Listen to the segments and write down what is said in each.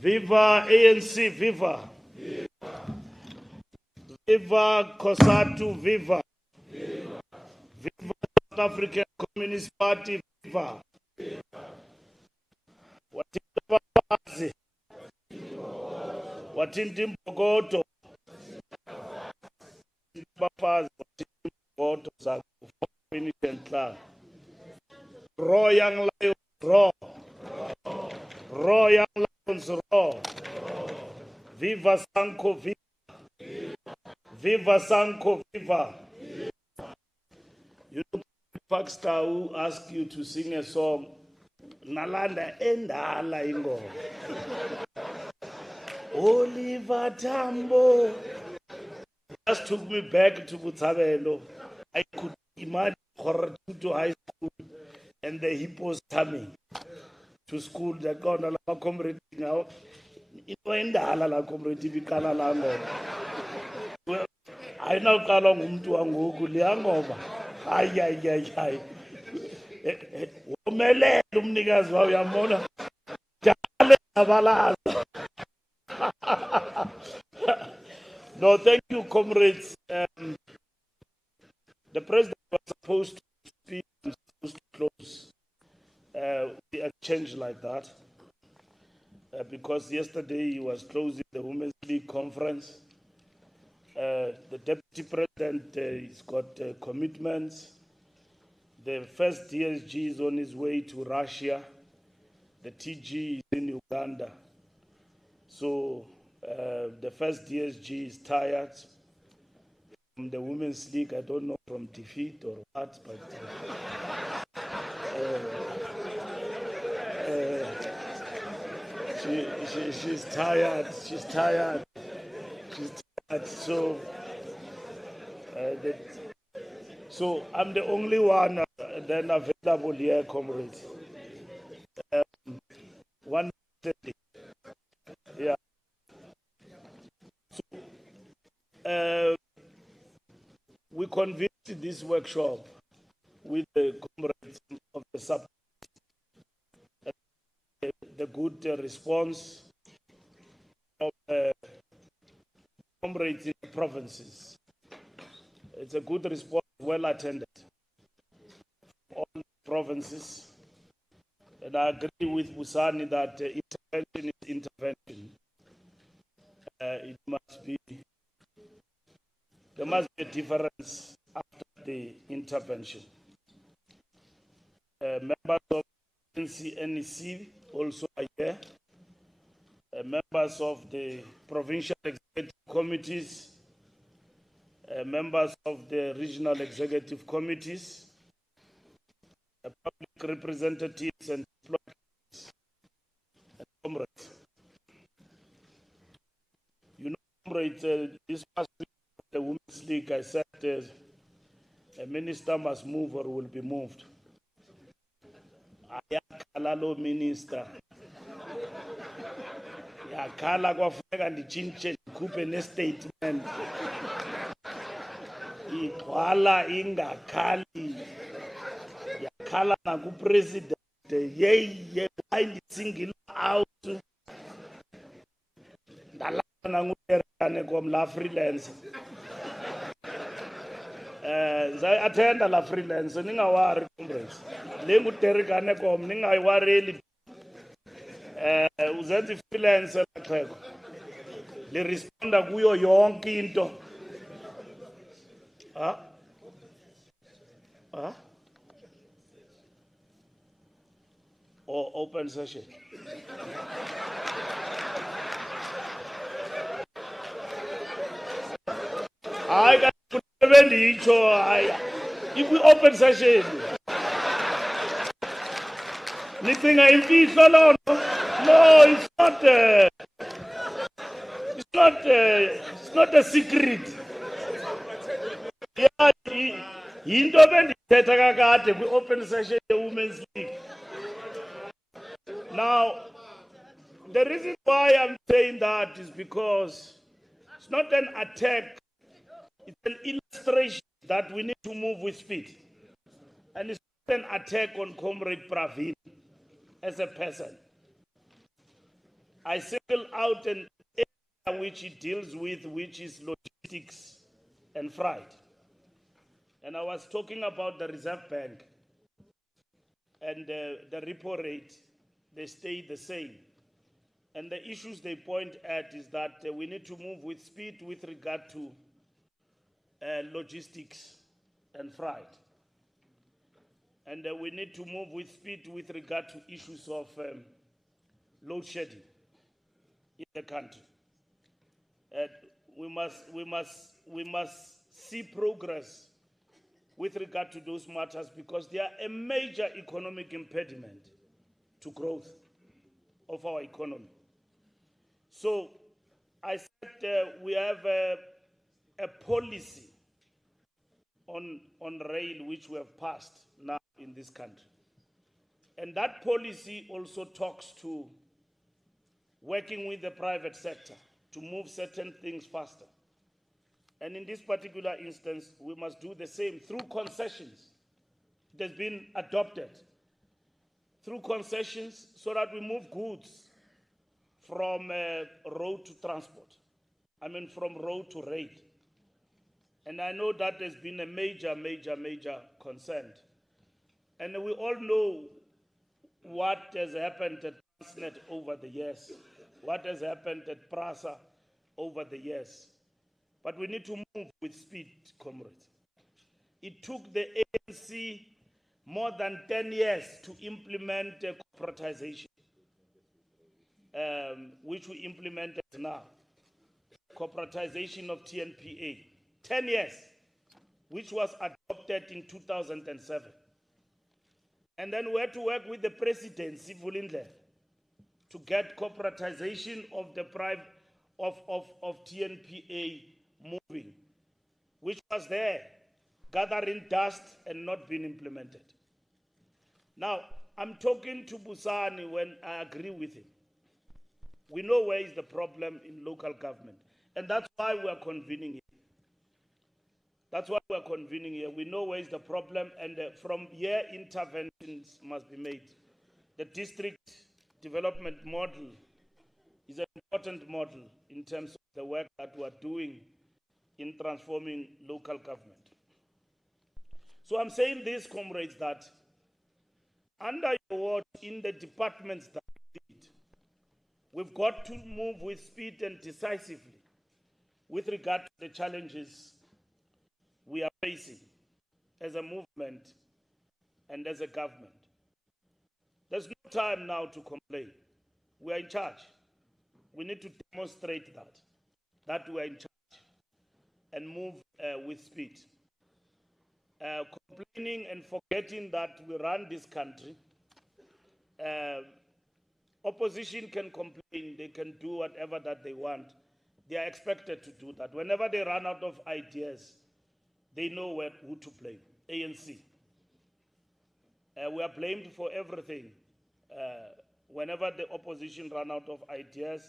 Viva ANC, viva. Viva COSATU, viva. Viva South African Communist Party, viva. Watinda Babazi, Watinda Mbogoto, Babazi, Watinda Mbogoto, Zaku, Finish and Clark. Raw young lions, raw. Raw young lions, raw. Viva Sanko, viva. Viva Sanko, viva. You know, Pakistan who ask you to sing a song, Nalanda endala ingo. Oliver Tambo. Just took me back to Butabelo. I could imagine to high school and the hippos coming to school. They're going to comrade now. Endala la comrade bikala lango. I know Kalong Umtu Anguku Liangova. Ay. Omele Lumnigas Wayamona. Jale Avala. No, thank you, comrades. The president was supposed to speak and supposed to close the exchange like that because yesterday he was closing the Women's League conference. The deputy president has got commitments. The first DSG is on his way to Russia. The TG is in Uganda. So the first DSG is tired from the Women's League. I don't know from defeat or what, but she's tired. She's tired. So I'm the only one then available here, comrades. 1:30. Yeah. So we convened this workshop with the comrades of the sub. The good response of comrades in the provinces. It's a good response, well attended. All provinces. And I agree with Busani that intervention is intervention. There must be a difference after the intervention. Members of ANC, NEC also are here. Members of the provincial executive committees, members of the regional executive committees, public representatives and employees, and comrades. You know, comrades, this past week of the Women's League, I said a minister must move or will be moved. Ayakalalo minister. Yakala kwafuneka ndichintshe ndikhuphe nestatement. Igcwala ingakhali. Yakhala nakupresident. Yey why ndisingile out. Ndalana nguterekane kom la freelance. Attenda la freelance ningawari comrades. Le nguterekane kom ningayiwareli. Uzenza freelance la xheko. Le responda kuyo yonke into. Or open session. I got to if we open session. Anything I feel alone. No, it's not. It's not a secret. Yeah, we open session the Women's League. Now, the reason why I'm saying that is because it's not an attack, it's an illustration that we need to move with speed. And it's not an attack on Comrade Praveen as a person. I single out an area which it deals with, which is logistics and freight. And I was talking about the Reserve Bank and the repo rate, they stay the same. And the issues they point at is that we need to move with speed with regard to logistics and freight. And we need to move with speed with regard to issues of load shedding in the country. We must see progress with regard to those matters because they are a major economic impediment to growth of our economy. So I said we have a policy on rail which we have passed now in this country. And that policy also talks to working with the private sector to move certain things faster. And in this particular instance, we must do the same through concessions. It has been adopted through concessions so that we move goods from road to transport. From road to rail. And I know that has been a major concern. And we all know what has happened at Transnet over the years, what has happened at PRASA over the years. But we need to move with speed, comrades. It took the ANC more than 10 years to implement corporatization, which we implemented now. Corporatization of TNPA. 10 years, which was adopted in 2007. And then we had to work with the presidency, Vulindle, to get corporatization of the of TNPA moving, which was there, gathering dust and not being implemented. Now, I'm talking to Busani when I agree with him. We know where is the problem in local government, and that's why we are convening here. That's why we're convening here. We know where is the problem, and from here, interventions must be made. The district development model is an important model in terms of the work that we're doing in transforming local government. So I'm saying this, comrades, that under your watch in the departments that we did, we've got to move with speed and decisively with regard to the challenges we are facing as a movement and as a government. There's no time now to complain. We are in charge. We need to demonstrate that we are in charge and move with speed. Complaining and forgetting that we run this country. Opposition can complain, they can do whatever that they want. They are expected to do that. Whenever they run out of ideas, they know who to blame, ANC. We are blamed for everything. Whenever the opposition run out of ideas,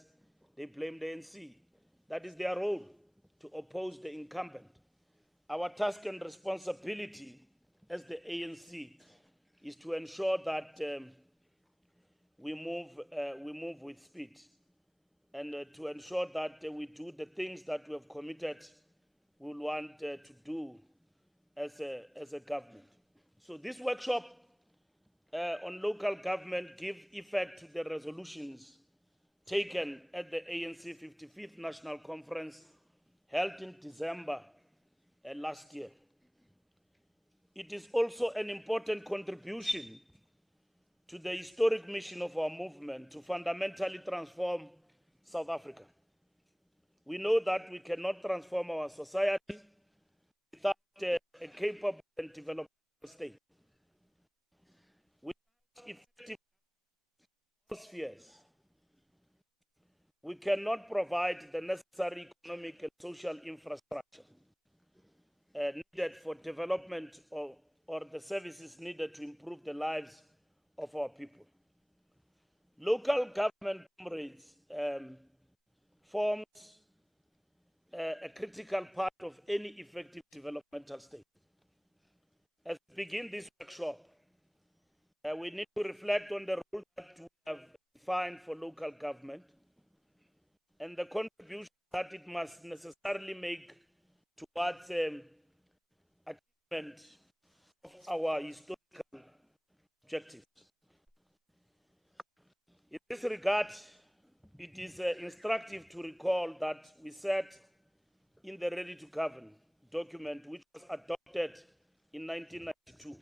they blame the ANC. That is their role, to oppose the incumbent. Our task and responsibility as the ANC is to ensure that we move with speed and to ensure that we do the things that we have committed we will want to do as a government. So this workshop on local government gives effect to the resolutions taken at the ANC 55th National Conference held in December last year. It is also an important contribution to the historic mission of our movement to fundamentally transform South Africa. We know that we cannot transform our society without a capable and developed state. Without effective spheres, we cannot provide the necessary economic and social infrastructure needed for development or the services needed to improve the lives of our people. Local government, comrades, forms a critical part of any effective developmental state. As we begin this workshop, we need to reflect on the role that we have defined for local government and the contribution that it must necessarily make towards achievement of our historical objectives. In this regard, it is instructive to recall that we said in the Ready to Govern document, which was adopted in 1992,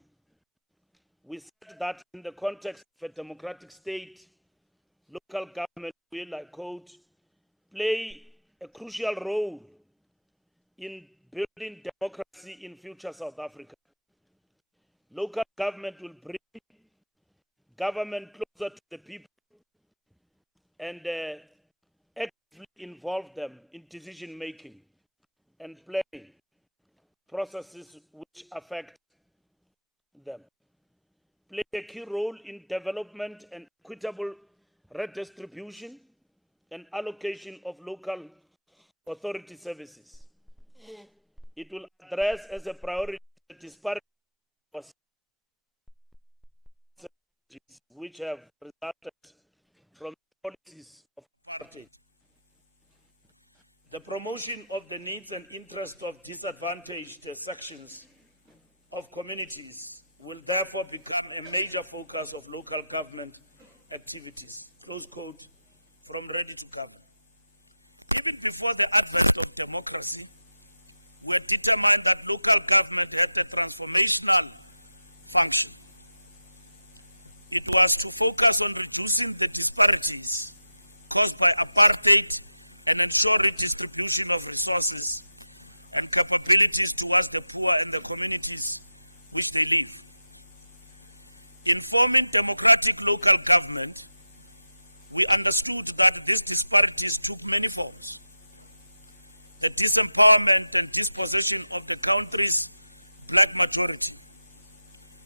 we said that in the context of a democratic state, local government will, I quote, play a crucial role in building democracy in future South Africa. Local government will bring government closer to the people and actively involve them in decision making and planning processes which affect them. Play a key role in development and equitable redistribution and allocation of local authority services. It will address as a priority the disparities which have resulted from the policies of apartheid. The promotion of the needs and interests of disadvantaged sections of communities will therefore become a major focus of local government activities. Close quote from Ready to Govern. Even before the advent of democracy, we are determined that local government had a transformational function. It was to focus on reducing the disparities caused by apartheid and ensure redistribution of resources and capabilities towards the poor and the communities which they live. In forming democratic local government, we understood that these disparities took many forms. The disempowerment and dispossession of the country's black majority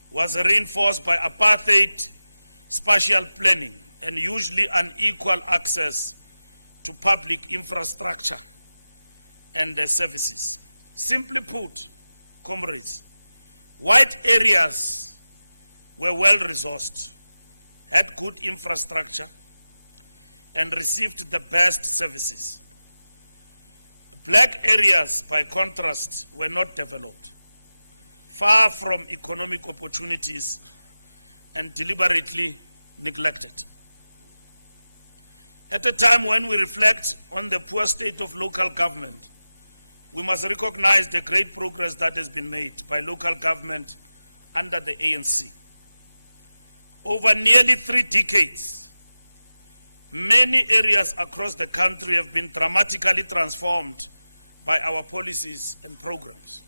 was reinforced by apartheid, spatial planning, and usually unequal access to public infrastructure and services. Simply put, comrades, white areas were well resourced, had good infrastructure, and received the best services. Black areas, by contrast, were not developed, far from economic opportunities, and deliberately neglected. At a time when we reflect on the poor state of local government, we must recognize the great progress that has been made by local government under the ANC. Over nearly 3 decades, many areas across the country have been dramatically transformed by our policies and programs.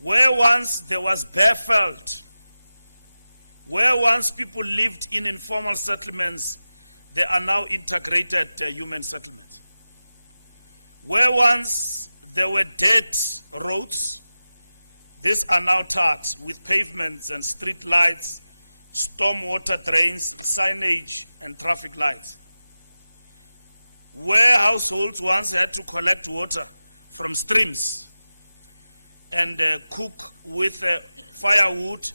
Where once there was bare veld, where once people lived in informal settlements, there are now integrated human settlements. Where once there were dead roads, these are now tarred with pavements and street lights, stormwater drains, signage, and traffic lights. Where households once had to collect water from streams and cook with firewood,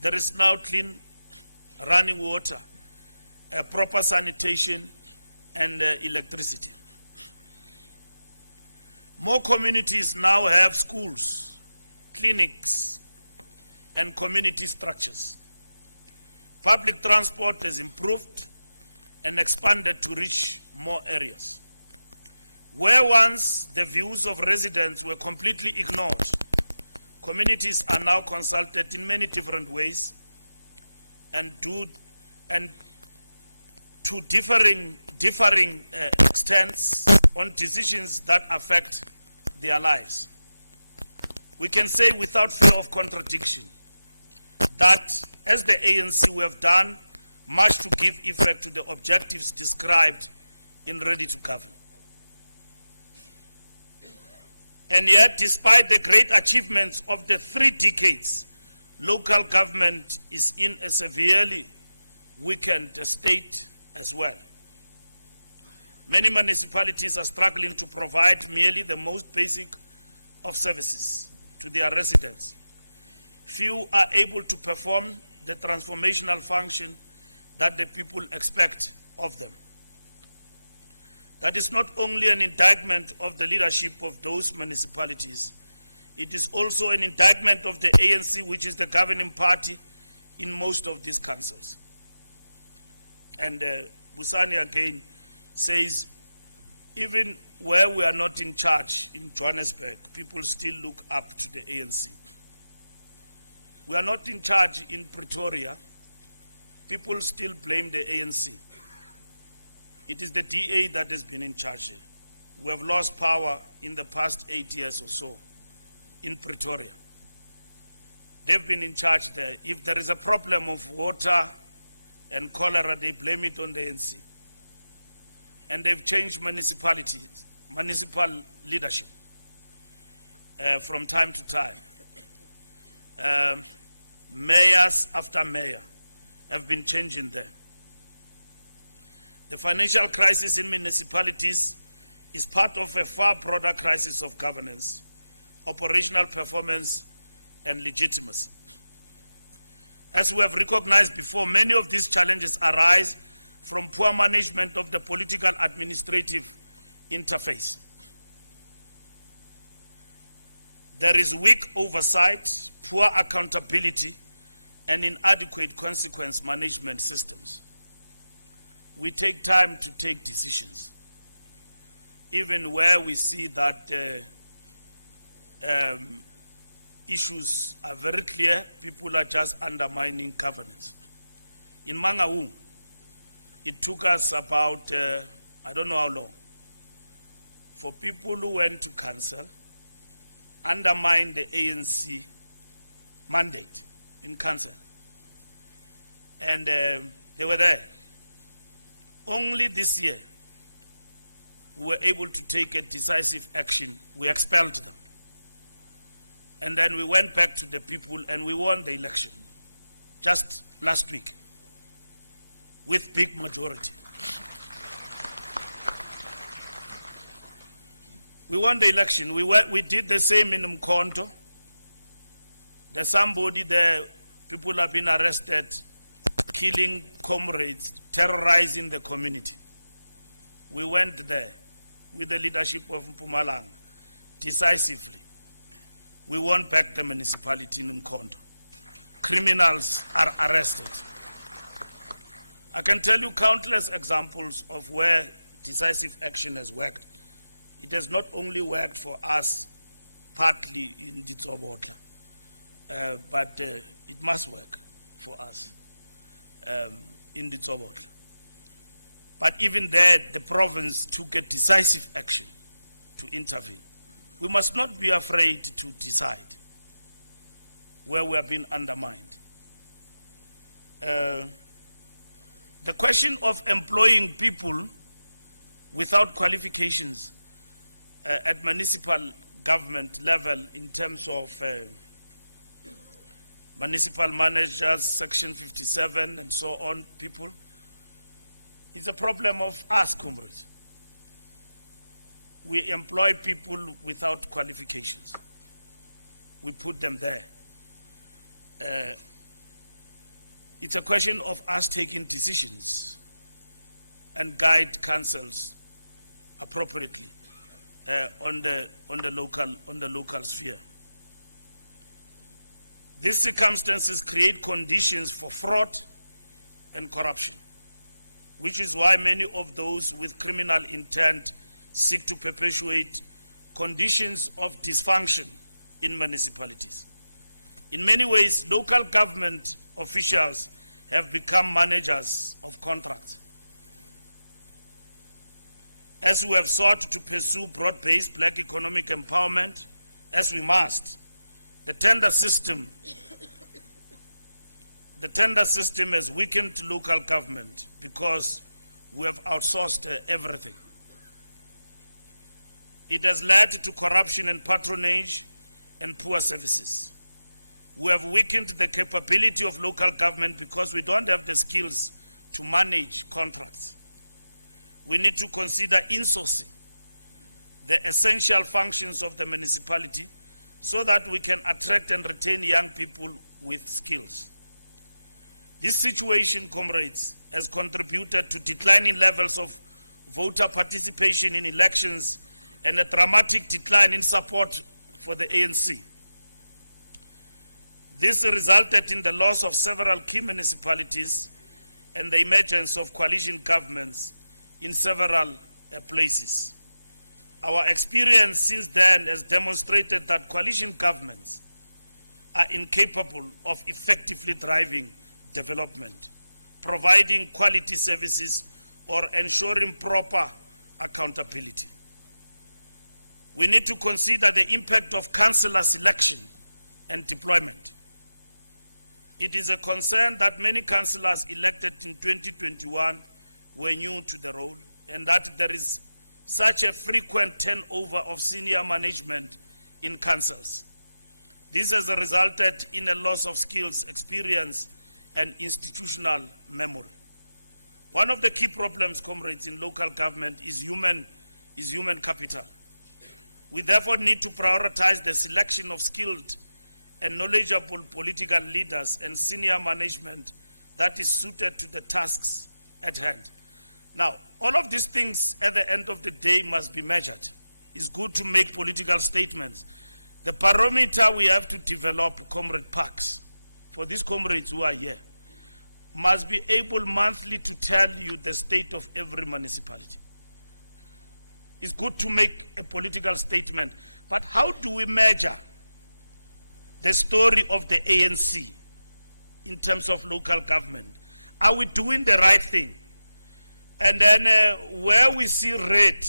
there is now clean running water, proper sanitation, and electricity. More communities now have schools, clinics, and community structures. Public transport has improved and expanded to reach more areas. Where once the views of residents were completely ignored, communities are now consulted in many different ways and to differing extents on decisions that affect their lives. We can say without fear of contradiction that as the ANC we have done much to give effect to the objectives described in Ready to Govern. And yet, despite the great achievements of the 3 decades, local government is in a severely weakened state as well. Many municipalities are struggling to provide merely the most basic of services to their residents. Few are able to perform the transformational function that the people expect of them. That is not only an indictment of the leadership of those municipalities, it is also an indictment of the ANC, which is the governing party in most of these councils. And Busani again says, even where we are not in charge in Johannesburg, people still look up to the ANC. We are not in charge in Pretoria, people still blame the ANC. It is the DA that has been in charge. We have lost power in the past 8 years or so in Pretoria. They've been in charge there. If there is a problem of water and cholera, they blame it on the ANC. And they've changed municipalities, municipal leadership from time to time. Mayors after mayor have been changing there. The financial crisis in municipalities is part of a far broader crisis of governance, operational performance, and legitimacy. As we have recognized before, many of these challenges arise from poor management of the political administrative interface. There is weak oversight, poor accountability, and inadequate consequence management systems. We take time to take decisions, even where we see that issues are very clear, people are just undermining governance. In Mangaung, it took us about, I don't know how long, for people who went to council, undermine the ANC mandate in council. And they were there. Only this year, we were able to take a decisive action. We expelled them. And then we went back to the people and we won the election just last week with big majority. We won the election. We did the same in Mkhonto. There's somebody there, people have been arrested, killing comrades, terrorizing the community. We went there with the leadership of Mpumalanga decisively. We won back the municipality in Mkhonto. Criminals are arrested. I can tell you countless examples of where decisive action has worked. It has not only worked for us partly in Ditsobotla, but it must work for us in Ditsobotla. But even there, the province took a decisive action to intervene. We must not be afraid to decide where we are being undermined. The question of employing people without qualifications at municipal government level in terms of municipal managers, Section 57 and so on, people, is a problem of us, comrades. We employ people without qualifications. We put them there. It's a question of us taking decisions and guide councils appropriately on the local sphere. These circumstances create conditions for fraud and corruption, which is why many of those with criminal intent seek to perpetuate conditions of dysfunction in municipalities. In many ways, local government officials have become managers of contracts. As we have sought to pursue broad-based black economic empowerment, as we must, the tender system has weakened local government because we have outsourced everything. It has led to corruption and patronage and poor services. We have weakened the capability of local government because we don't have the skills to manage contracts. We need to consider insourcing the essential functions of the municipality so that we can attract and retain young people with skills. This situation, comrades, has contributed to declining levels of voter participation in elections, and a dramatic decline in support for the ANC. This resulted in the loss of several key municipalities and the emergence of coalition governments in several places. Our experience since then has demonstrated that coalition governments are incapable of effectively driving development, providing quality services, or ensuring proper accountability. We need to consider the impact of councillor selection and deployment. It is a concern that many councillors elected in 2021 were new to the role, and that there is such a frequent turnover of senior management in councils. This has resulted in a loss of skills, experience, and institutional memory. One of the key problems, comrades, in local government is human capital. We therefore need to prioritize the selection of skilled and knowledgeable political leaders and senior management that is suited to the tasks at hand. Now, all of these things at the end of the day must be measured. It's good to make political statements. The parameter we have to develop, Comrade Parks, for these comrades who are here, must be able monthly to tell you the state of every municipality. It's good to make a political statement, but how do we measure the story of the ANC in terms of local government? Are we doing the right thing? And then where we see red,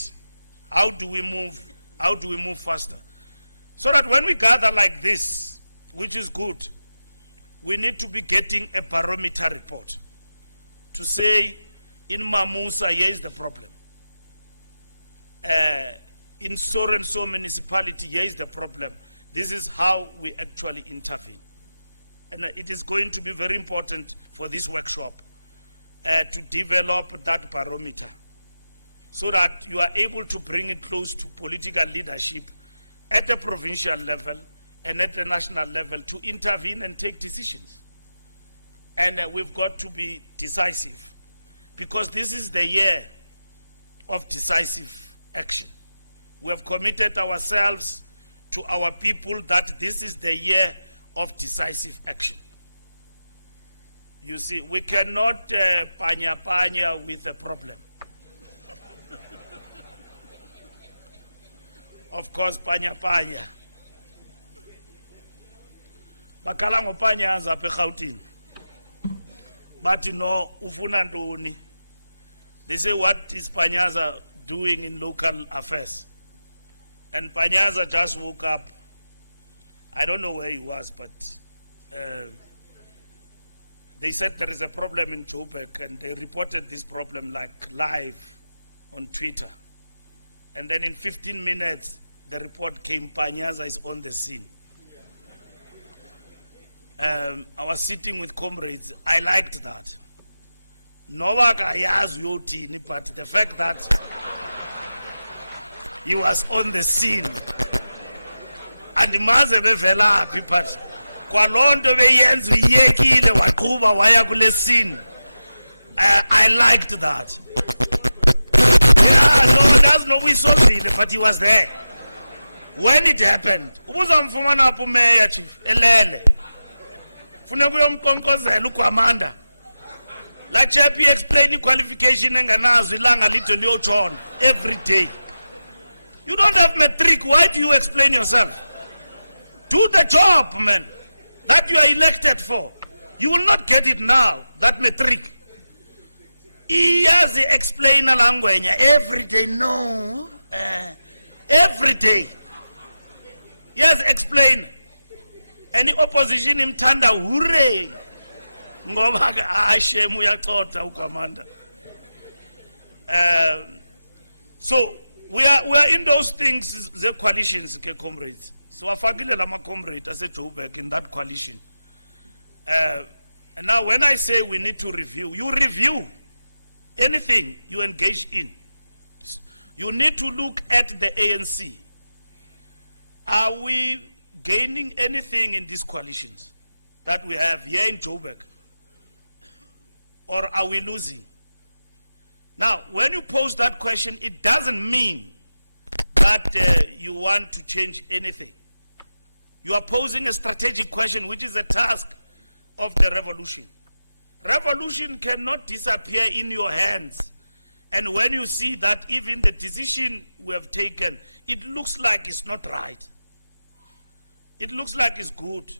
how do we move faster? So that when we gather like this, which is good, we need to be getting a barometer report to say, in Mamusa, here is the problem. In so and so municipality, here is the problem. This is how we actually intervene. And it is going to be very important for this workshop to develop that barometer so that you are able to bring it close to political leadership at the provincial level and at the national level to intervene and take decisions. And we've got to be decisive, because this is the year of decisive action. We have committed ourselves to our people that this is the year of decisive action. You see, we cannot panya with a problem. Of course, panya. Bakala ngopanya zaphe Gauteng. But no, ufuna ntoni. They say, what is Panyaza doing in local affairs? And Panyaza just woke up. I don't know where he was, but they said there is a problem in Joburg, and they reported this problem like live on Twitter. And then in 15 minutes, the report came, Panyaza is on the scene. I was sitting with comrades. I liked that. Novaka yotini, but the fact that he was on the scene, and maze bevelaphi, but kwalonto beyenza uyekile waqhuba waya kule scene. I liked that. Yeah, no, that's no wisolvile, but he was there when it happened. Ubuzamfumana pho mayor chief elele. Funeka uyomqonqozela uGwamanda. La chapi explain qualification enganazo ilanga litho liyotshona every day. You don't have matric, why do you explain yourself? Do the job, man, that you are elected for. You will not get it now, that matric. Iyazi explain language every day, no. Every day. Yes, explain. Any opposition imthanda hooray. Ngoba ashemu uyaqotha uGwamanda. So we are in those things, the coalitions, comrades. So afagile lama comrades ase Joburg in that coalition. And now when I say we need to review, you review anything you engage in. You need to look at the ANC. Are we gaining anything in these coalitions that we have here in Joburg? Or are we losing? Now, when you pose that question, it doesn't mean that you want to change anything. You are posing a strategic question, which is a task of the revolution. Revolution cannot disappear in your hands. And when you see that even the decision we have taken, it looks like it's not right. It looks like it's good.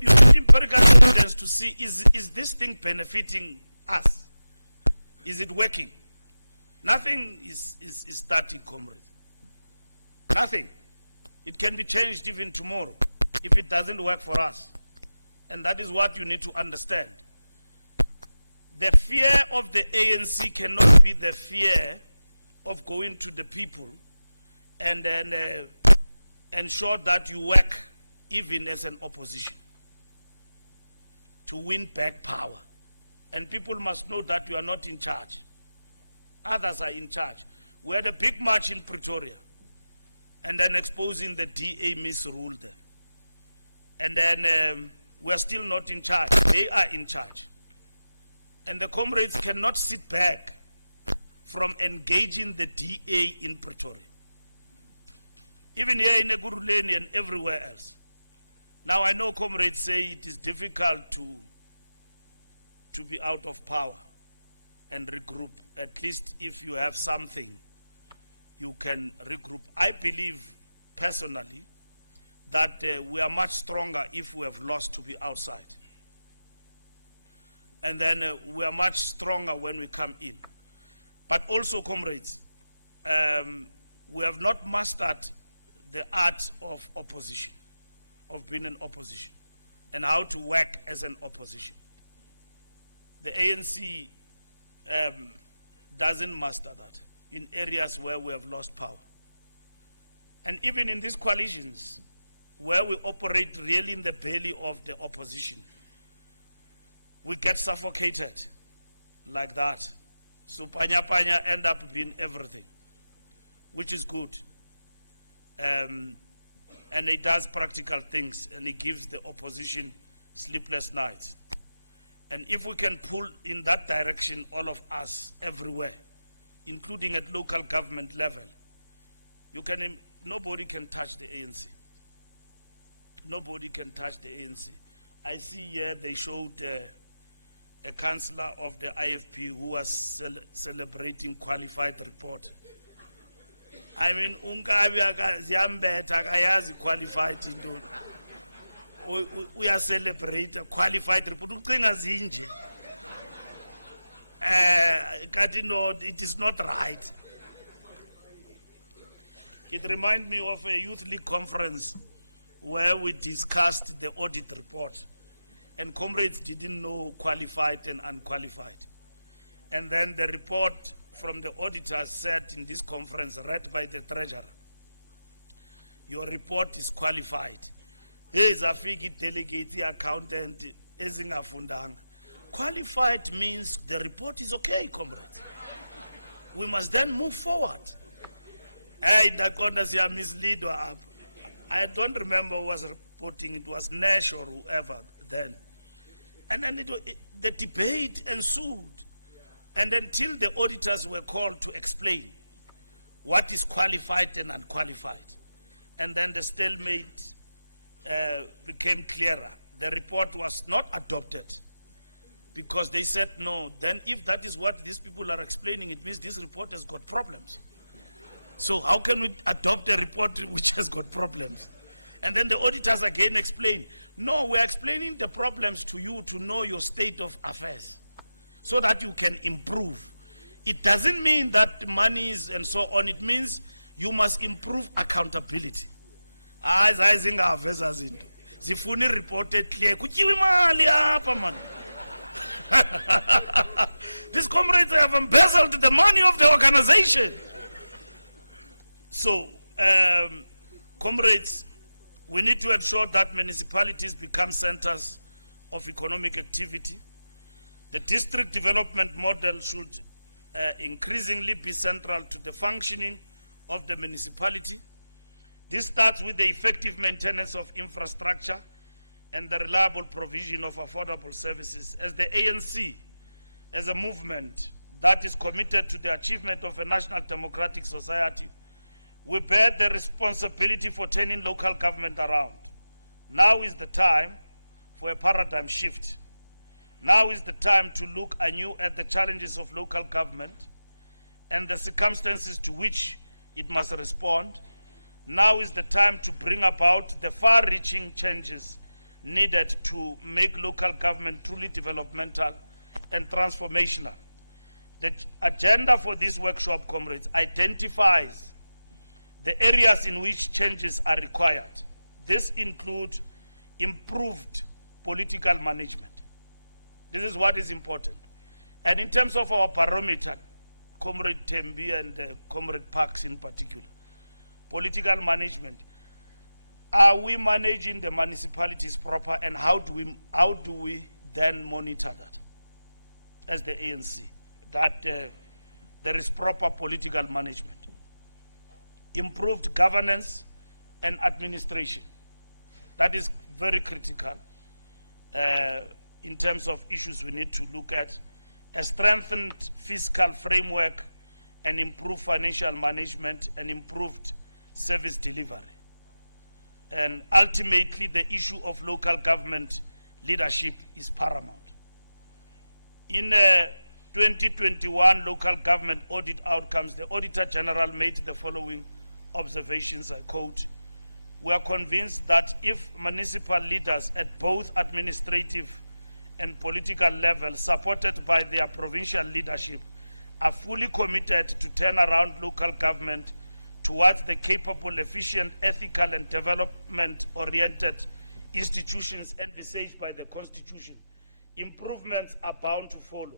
You need empirical evidence to see, is this thing benefiting us? Is it working? Nothing is static, comrades. Nothing. It can be changed even tomorrow if it doesn't work for us. And that is what you need to understand. The fear of the ANC cannot be the fear of going to the people and then ensure that you work even as an opposition to win back power. And people must know that you are not in charge. Others are in charge. We had a big march in Pretoria and then exposing the DA misrule there. And then we're still not in charge. They are in charge. And the comrades cannot sit back from engaging the DA in Pretoria. Even here in Eguruleni and everywhere else. Now I know comrades say it is difficult to be out of power and regroup. At least if you have something, you can regroup. I believe personally that we are much stronger if we have lost to be outside. And then we are much stronger when we come in. But also, comrades, we have not mastered the art of opposition, of being an opposition, and how to work as an opposition. The ANC doesn't master that in areas where we have lost power. And even in these coalitions, where we operate really in the belly of the opposition, we get suffocated like that. So Panya end up being everything, which is good. And it does practical things, and it gives the opposition sleepless nights. And if we can pull in that direction, all of us everywhere, including at local government level, nobody can touch the ANC. Nobody can touch the ANC. I see here they showed a councillor of the IFP who was celebrating qualified report. I mean, unkabi ziyambetha akayazi qualified into. We are celebrating a qualified report. Ucinga zinje. It is not right. It reminds me of a youth league conference where we discussed the audit report. And comrades didn't know qualified and unqualified. And then the report from the auditors said in this conference, read by the treasurer, your report is qualified. Hey, Zafiki delegate, accountant, ezingafundanga. Qualified means the report is okay, comrades. We must then move forward. I don't remember who was reporting, it was Nash or whoever then. And then the debate ensued. And until the auditors were called to explain what is qualified and unqualified. And then the stalemate became clearer. The report was not adopted because they said no. Then if that is what these people are explaining, it means this report has got problems. So how can we adopt a report which has got problems? And then the auditors again explain, no, we're explaining the problems to you to know your state of affairs so that you can improve. It doesn't mean that money is and so on. It means you must improve accountability. As I think our vessels into. Zifuni reported clear. These comrades have embezzled the money of the organization. So, comrades, we need to ensure that municipalities become centers of economic activity. The district development model should increasingly be central to the functioning of the municipality. This starts with the effective maintenance of infrastructure and the reliable provision of affordable services. As the ANC, as a movement, that is committed to the achievement of a national democratic society, we bear the responsibility for turning local government around. Now is the time for a paradigm shift. Now is the time to look anew at the challenges of local government and the circumstances to which it must respond. Now is the time to bring about the far-reaching changes needed to make local government truly developmental and transformational. The agenda for this workshop, comrades, identifies the areas in which changes are required. This includes improved political management. This is what is important. And in terms of our barometer, Comrade Tembi and Comrade Parks in particular, political management, are we managing the municipalities proper, and how do we then monitor that as the ANC, that there is proper political management? Improved governance and administration. That is very critical in terms of issues we need to look at. A strengthened fiscal framework and improved financial management and improved service delivery. And ultimately, the issue of local government leadership is paramount. In 2021 local government audit outcomes, the Auditor General made the following observations, I quote: "We are convinced that if municipal leaders at both administrative and political levels, supported by their provincial leadership, are fully committed to turn around local government towards the capable, efficient, ethical, and development-oriented institutions envisaged by the Constitution, improvements are bound to follow.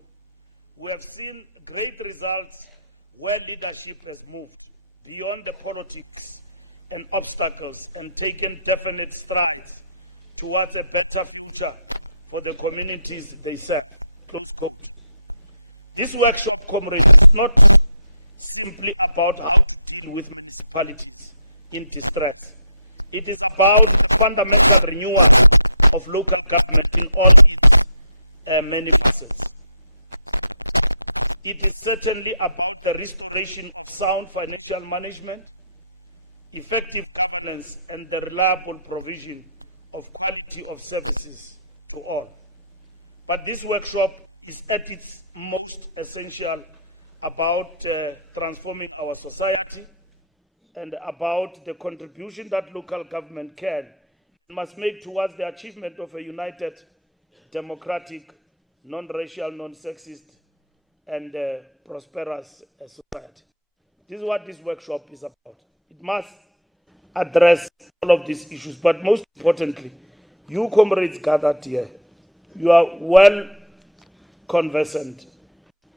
We have seen great results where leadership has moved beyond the politics and obstacles and taken definite strides towards a better future for the communities they serve." Close quote. This workshop, comrades, is not simply about how to deal with municipalities in distress. It is about the fundamental renewal of local government in all its many facets. It is certainly about the restoration of sound financial management, effective governance, and the reliable provision of quality of services to all. But this workshop is at its most essential about transforming our society and about the contribution that local government can and must make towards the achievement of a united, democratic, non-racial, non-sexist, and prosperous society. This is what this workshop is about. It must address all of these issues, but most importantly, you comrades gathered here, you are well conversant,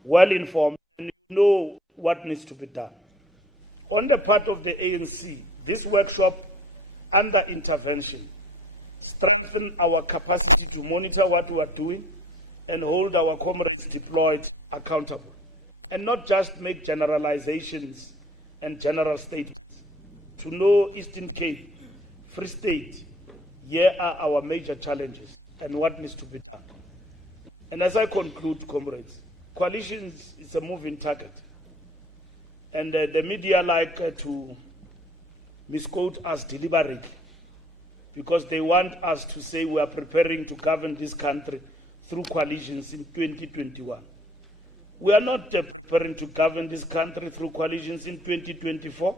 well informed, and you know what needs to be done. On the part of the ANC, this workshop, under intervention, strengthen our capacity to monitor what we are doing and hold our comrades deployed accountable, and not just make generalizations and general statements. To know Eastern Cape, Free State, here are our major challenges and what needs to be done. And as I conclude, comrades, coalitions is a moving target. And the media like to misquote us deliberately because they want us to say we are preparing to govern this country through coalitions in 2021. We are not preparing to govern this country through coalitions in 2024.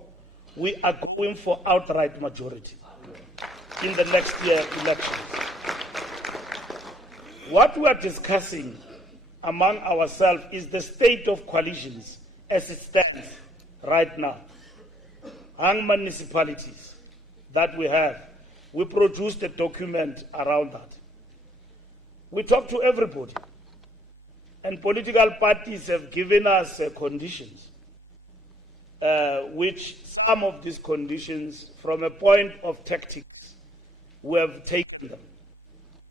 We are going for outright majority in the next year elections. What we are discussing among ourselves is the state of coalitions as it stands right now. Among municipalities that we have, we produced a document around that. We talk to everybody, and political parties have given us conditions, which some of these conditions, from a point of tactics, we have taken them.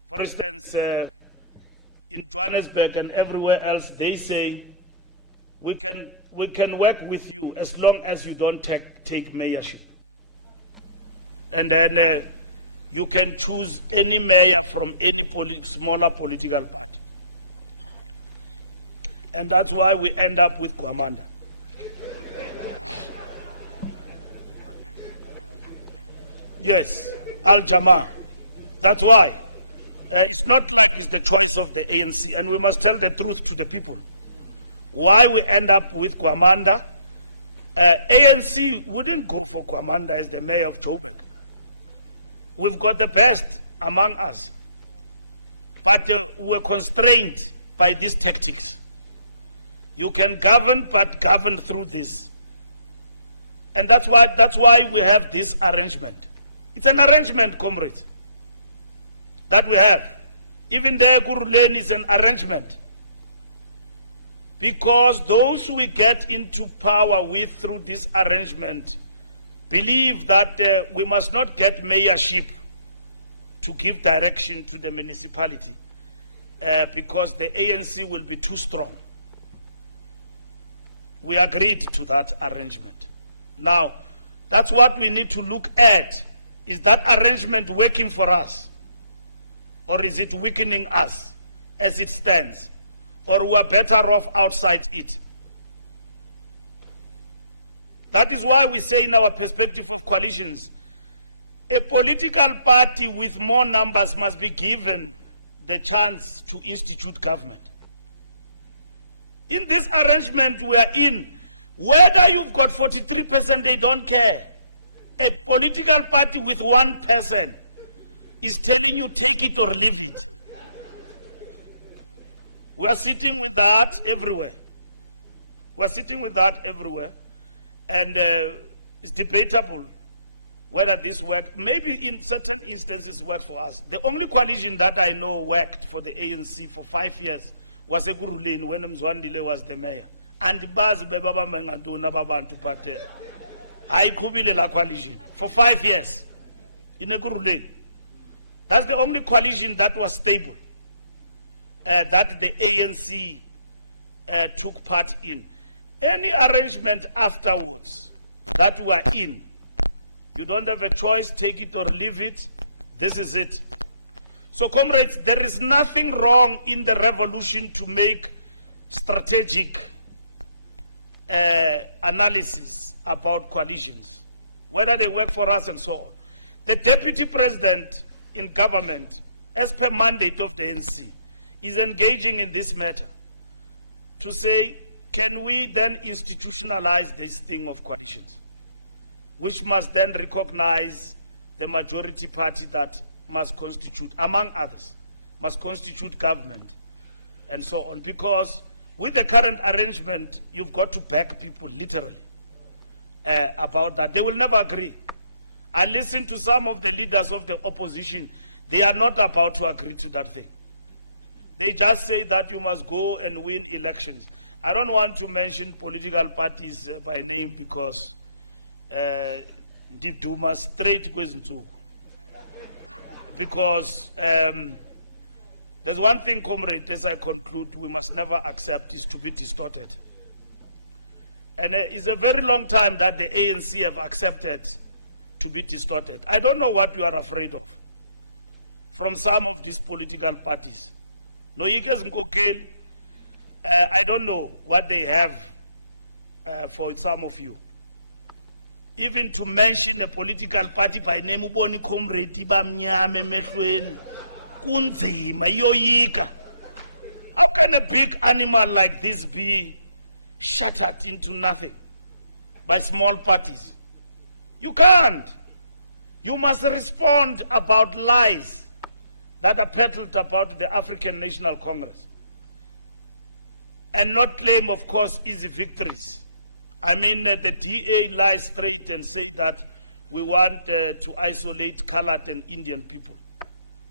For instance, in Johannesburg and everywhere else, they say, we can work with you as long as you don't take mayorship. And then you can choose any mayor from any smaller political party. And that's why we end up with Kwamanda. Yes, Al-Jama. That's why. It's not like it's the choice of the ANC, and we must tell the truth to the people. Why we end up with Kwamanda? ANC wouldn't go for Kwamanda as the mayor of Joburg. We've got the best among us. But we're constrained by these tactics. You can govern, but govern through this. And that's why we have this arrangement. It's an arrangement, comrades, that we have. Even the Guruleni is an arrangement. Because those we get into power with through this arrangement believe that we must not get mayorship to give direction to the municipality because the ANC will be too strong. We agreed to that arrangement. Now, that's what we need to look at. Is that arrangement working for us? Or is it weakening us as it stands? Or we're better off outside it? That is why we say in our perspective of coalitions, a political party with more numbers must be given the chance to institute government. In this arrangement we are in, whether you've got 43%, they don't care. A political party with one person is telling you take it or leave it. We are sitting with that everywhere. We are sitting with that everywhere. And it's debatable whether this worked. Maybe in certain instances worked for us. The only coalition that I know worked for the ANC for 5 years was a Guruleni when Mzwandile was the mayor. And the Baz Bebaba Mengantu Nababantu Pate. I kubile la coalition for 5 years in a Guruleni. That's the only coalition that was stable, that the ANC took part in. Any arrangement afterwards that we are in, you don't have a choice, take it or leave it. This is it. So comrades, there is nothing wrong in the revolution to make strategic analysis about coalitions, whether they work for us and so on. The deputy president in government, as per mandate of the ANC, is engaging in this matter to say, can we then institutionalize this thing of coalitions, which must then recognize the majority party that must constitute, among others, must constitute government and so on. Because with the current arrangement, you've got to back people literally about that. They will never agree. I listened to some of the leaders of the opposition. They are not about to agree to that thing. They just say that you must go and win elections. I don't want to mention political parties by name because Diduma straight kwezinsuku. Because there's one thing, comrade, as I conclude, we must never accept is to be distorted. And it's a very long time that the ANC have accepted to be distorted. I don't know what you are afraid of from some of these political parties. No, I don't know what they have for some of you. Even to mention a political party by name uboni comrade bamnyame mehlweni kunzima iyoyika. How can a big animal like this be shattered into nothing by small parties? You can't. You must respond about lies that are peddled about the African National Congress and not claim, of course, easy victories. I mean, the DA lies straight and say that we want to isolate colored and Indian people.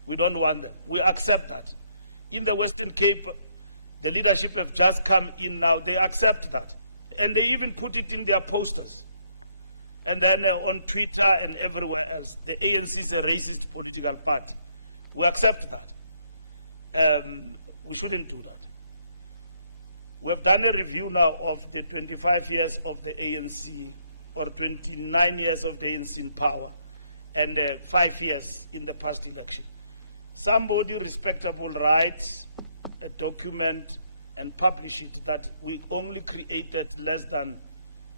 We don't want them. We accept that. In the Western Cape, the leadership have just come in now. They accept that. And they even put it in their posters. And then on Twitter and everywhere else, the ANC is a racist political party. We accept that. We shouldn't do that. We have done a review now of the 25 years of the ANC, or 29 years of the ANC in power, and 5 years in the past election. Somebody respectable writes a document and publish it that we only created less than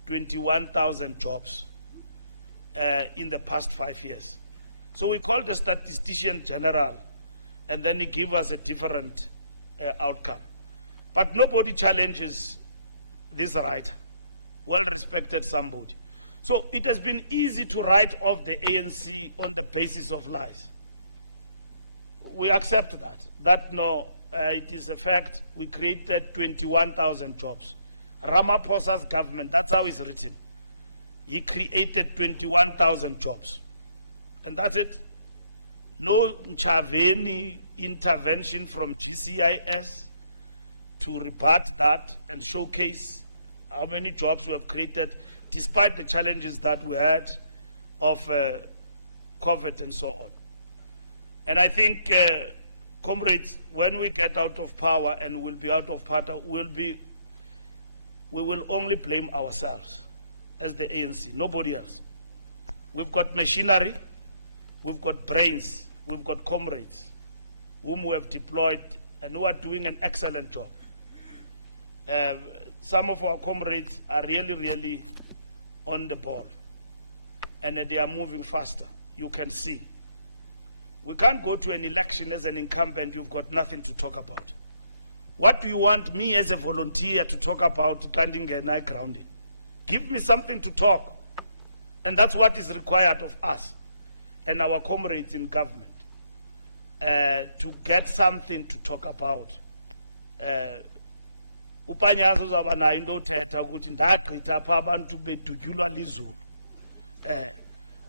21,000 jobs in the past 5 years. So we called the statistician general, and then he gave us a different outcome. But nobody challenges this writer, well-respected somebody. So it has been easy to write off the ANC on the basis of lies. We accept that no, it is a fact. We created 21,000 jobs. Ramaphosa's government, that's how it's written. He created 21,000 jobs. And that's it. No Chaveni intervention from GCIS to rebut that and showcase how many jobs we have created despite the challenges that we had of COVID and so on. And I think, comrades, when we get out of power and we'll be out of power, we will only blame ourselves as the ANC, nobody else. We've got machinery, we've got brains, we've got comrades whom we have deployed and who are doing an excellent job. Some of our comrades are really, really on the ball, and they are moving faster. You can see. We can't go to an election as an incumbent, you've got nothing to talk about. What do you want me as a volunteer to talk about standing a night grounding? Give me something to talk. And that's what is required of us and our comrades in government, to get something to talk about. Upanyazo uzaba nayo into othetha ukuthi ndagqitha apha abantu bedutyulwa lizulu.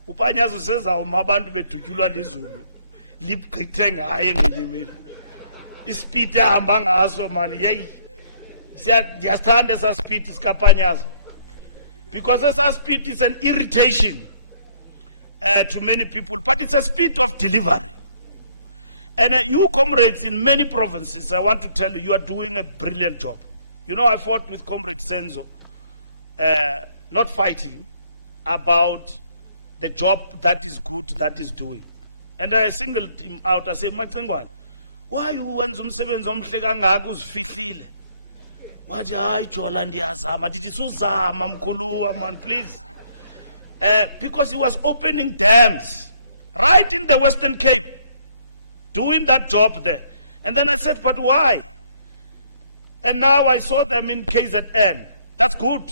Upanyazo sezawuma abantu bedutyulwa lizulu ligqithe ngaye ngenye imini. Ispeed ehamba ngaso man, hey. Ndiyasithanda esa speed sikapanyazo. Because esa speed is an irritation to many people, but it's a speed of delivery. And you comrades in many provinces, I want to tell you, you are doing a brilliant job. You know, I fought with Comrade Senzo, not fighting, about the job that is good, that is doing. And I singled him out. I said, Macengwane, why you wenza umsebenzi omhle kangaka uzifihlile? Wathi hayi Jola ndiyazama. Ndithi suzama mkhuluwa man, please. Because he was opening dams right in the Western Cape, doing that job there. And then I said, but why? And now I saw them in KZN. That's good.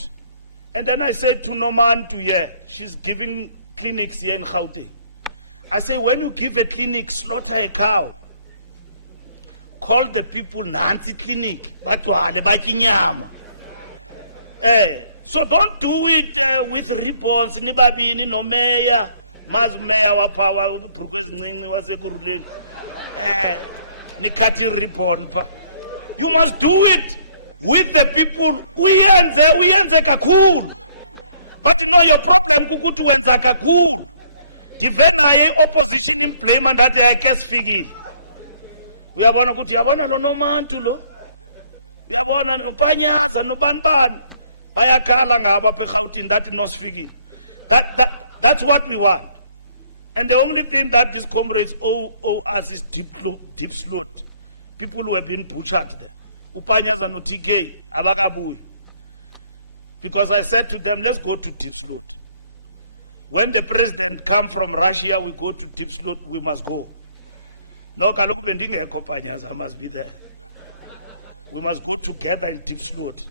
And then I said to Noman to she's giving clinics here in Gauteng. I say, when you give a clinic, slaughter a cow. Call the people Nancy Clinic. So don't do it with ribbons. Nibabini no mayor. Mas mayor wa power progress nini wasekuruleni. Nikati ribbon pa. You must do it with the people. Uyenze kakhulu. But you know your problem kukuthi wenza kakhulu. Divena ye opposition in blame and that I guess Fikile. We are one kuti yabona lo nomantu lo. We are one upanyaza no banban. Bayakhala ngaba pe Gauteng that nos Fikile. That's what we want. And the only thing that these comrades owe us is deep slot. People who have been butchered there. Upanyaza no TK abakabuyi. Because I said to them, let's go to deep slot. When the president come from Russia, we go to deep slot, we must go. No, kaloku bendingekho Panyaza, I must be there. We must go together in deep slot.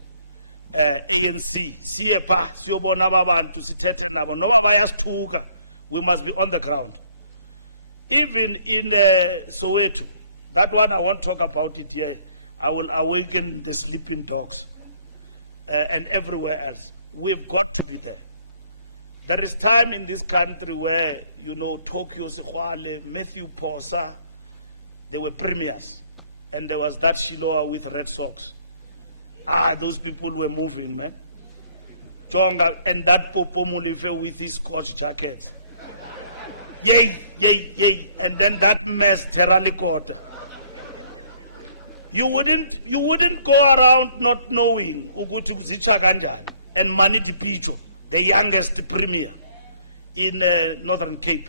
ANC, siyepa, siyobona babantu sithethe nabo, noba bayasithuka, we must be on the ground. Even in Soweto, that one I won't talk about it here. I will awaken the sleeping dogs and everywhere else. We've got to be there. There is time in this country where, you know, Tokyo Sekhwale, Matthew Posa, they were premiers. And there was that Shiloh with Red Sox. Those people were moving, man. Chonga, and that Popo Molefe with his Scotch jackets. Yay, yay, yay. And then that mess, Teralikota. You wouldn't go around not knowing Ugutu Zicha Kanjan and Maniti Picho, the youngest premier in Northern Cape.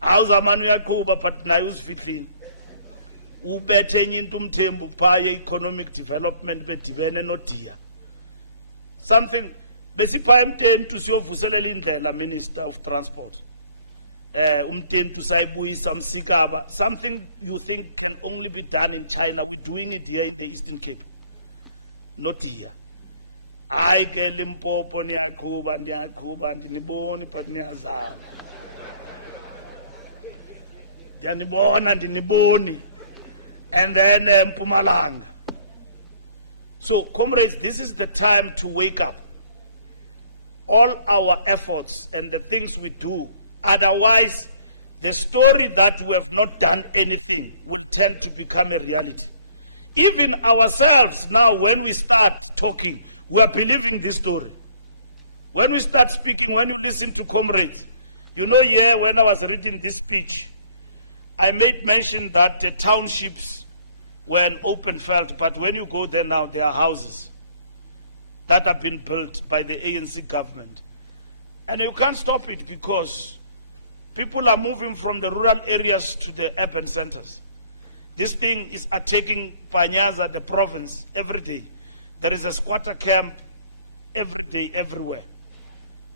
How's Amanuya Kuba but Nayus Fitlin? ubethe enye into umthembu phaa economic development bedibene noDiya something besipha eMtentu siyovuselela indlela Minister of Transport uMtentu sayibuyisa Msikaba something you think can only be done in China, we're doing it here in the Eastern Cape noDiya hayi ke Limpopo niyaqhuba ndiniboni but niyazama ndiyanibona ndiniboni and then Mpumalanga. So comrades, this is the time to wake up. All our efforts and the things we do, otherwise the story that we have not done anything will tend to become a reality. Even ourselves now, when we start talking, we are believing this story. When we start speaking, when you listen to comrades, you know, yeah, when I was reading this speech, I made mention that the townships were an open field, but when you go there now, there are houses that have been built by the ANC government. And you can't stop it because people are moving from the rural areas to the urban centers. This thing is attacking Panyaza, the province, every day. There is a squatter camp every day, everywhere.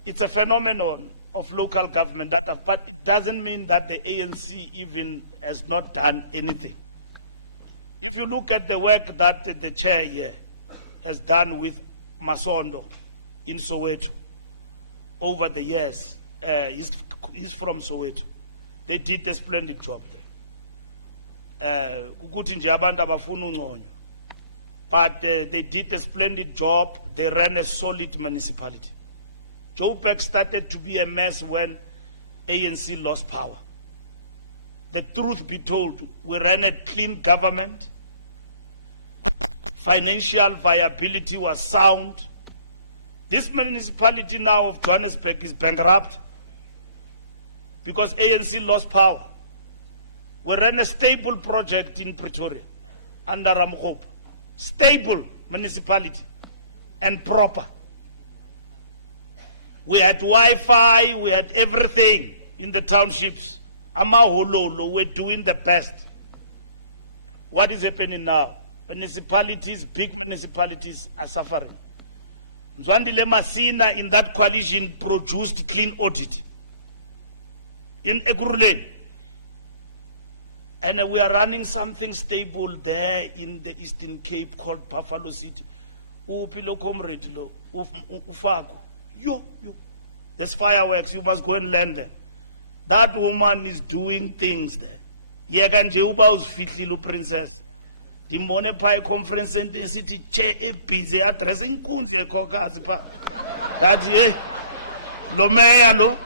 It's a phenomenon of local government, but it doesn't mean that the ANC even has not done anything. If you look at the work that the chair here has done with Masondo in Soweto over the years, he's from Soweto. They did a splendid job there. But they did a splendid job. They ran a solid municipality. Joburg started to be a mess when ANC lost power. The truth be told, we ran a clean government. Financial viability was sound. This municipality now of Johannesburg is bankrupt because ANC lost power. We ran a stable project in Pretoria under Ramkhopa. Stable municipality and proper. We had Wi-Fi, we had everything in the townships. Amahololo, we're doing the best. What is happening now? Municipalities, big municipalities are suffering. Mzwandile Masina in that coalition produced clean audit in Ekurhuleni. And we are running something stable there in the Eastern Cape called Buffalo City. Upilo comrade lo, ufago. Yo. There's fireworks, you must go and land there. That woman is doing things there. Yega nje uba uzfihlile princess. Dimbone pai conference center city che e busy addressing kunzi ekokazi pa. That lo meya lo.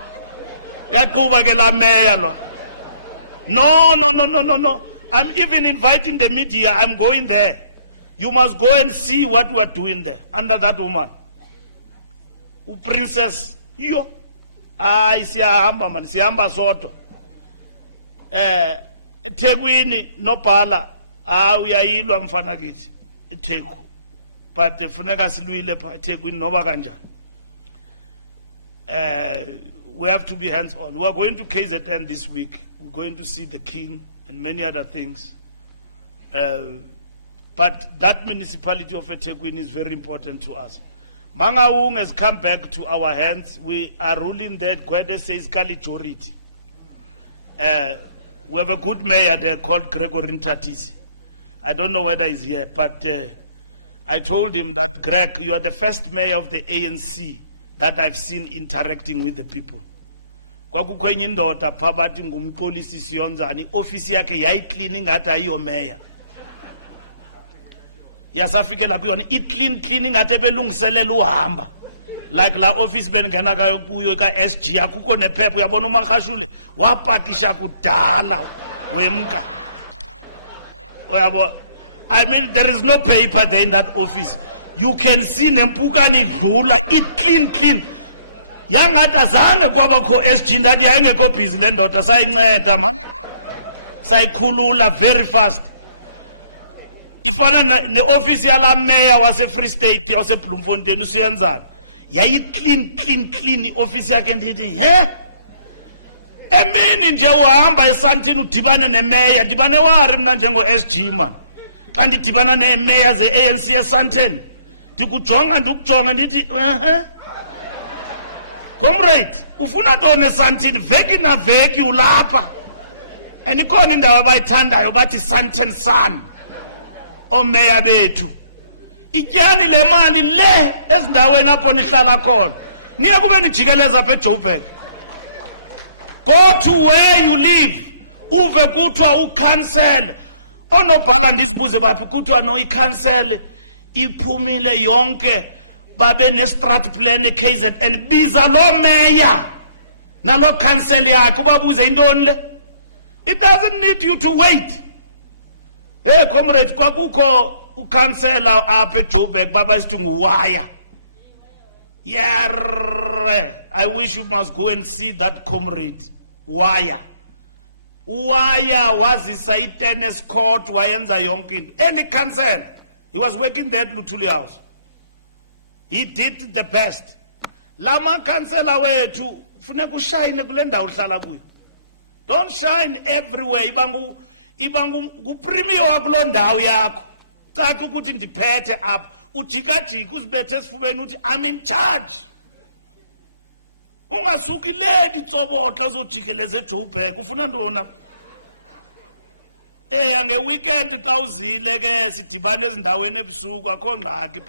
Yakuba ke la meya lo. No. I'm even inviting the media. I'm going there. You must go and see what we're doing there under that woman. Princess, yo. Siyahamba man, siyahamba soto. eThekwini nobhala uyayilwa mfana kithi eTheku, but funeka silwile pha eThekwini noba kanjani. We have to be hands on. We are going to KZN this week. We're going to see the king and many other things. But that municipality of eThekwini is very important to us. Mangaung has come back to our hands. We are ruling that Gwede says majority. We have a good mayor there called Gregory Ntatisi. I don't know whether he's here, but I told him that, Greg, you are the first mayor of the ANC that I've seen interacting with the people. Kwakukho enye indoda pha bathi ngumxolisi siyonzani, office yakhe yayicleaning ngathi ayiyo mayor. Yasafikela kuyona cleaning ngathi belungiselela uhamba. Like la office bengena kuyo ka SG akukho nephepha, uyabona uMakhashule wapakisha kudala wemka. Uyabo, I mean, there is no paper there in that office. You can see nempukani dlula, it clean. Yangata zange kwabakho SG ndathi ayengekho busy le ndoda sayinceda man. Sayikhulula very fast. Ifana ne office yala mayor wase Free State wase Bloemfontein usiyenzana. Yayi clean office yakhe ndithi emini nje uhamba eSandton udibane nemeya dibane wari mina njengo SG man xa ndidibana nemeya ze-ANC eSandton ndikujonga ndikujonga ndithi comrade ufuna ntoni eSandton veki na veki ulapha and ikhona indawo abayithandayo bathi Sandton Sun omeya bethu ityani le mali le ezindaweni apho nihlala khona niye kube nijikeleza apha eJoburg. Go to where you live uve kuthiwa ukhansele onobhala ndizibuze baphi kuthiwa no ikhansele iphumile yonke babe ne-strat plan e-KZN biza lo meya nalo khansele yakhe ubabuze intoni le. It doesn't need you to wait. Hey comrades kwakukho ukhansela apha eJoburg baba isithi nguwaya. Yeah, I wish you must go and see that comrade. Waya wazisa i-tennis court wayenza yonke into. Any cancel. He was working there at Luthuli House. He did the best. Lama kansela wethu funeka ushine kule ndawo uhlala kuyo. Don't shine everywhere. Ibangu kupremier kulo ndawo yakho. Caca ukuthi ndiphethe apha. Ujikajika uzibethe esifubeni uthi I'm in charge. Ungasuki ledi tsobotla uzojikeleza eJoburg ufuna ntoni apha? Nge weekend xa uzile ke sidibane ezindaweni ebusuku akho ngxaki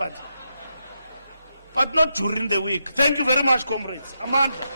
but not during the week. Thank you very much comrades. Amandla.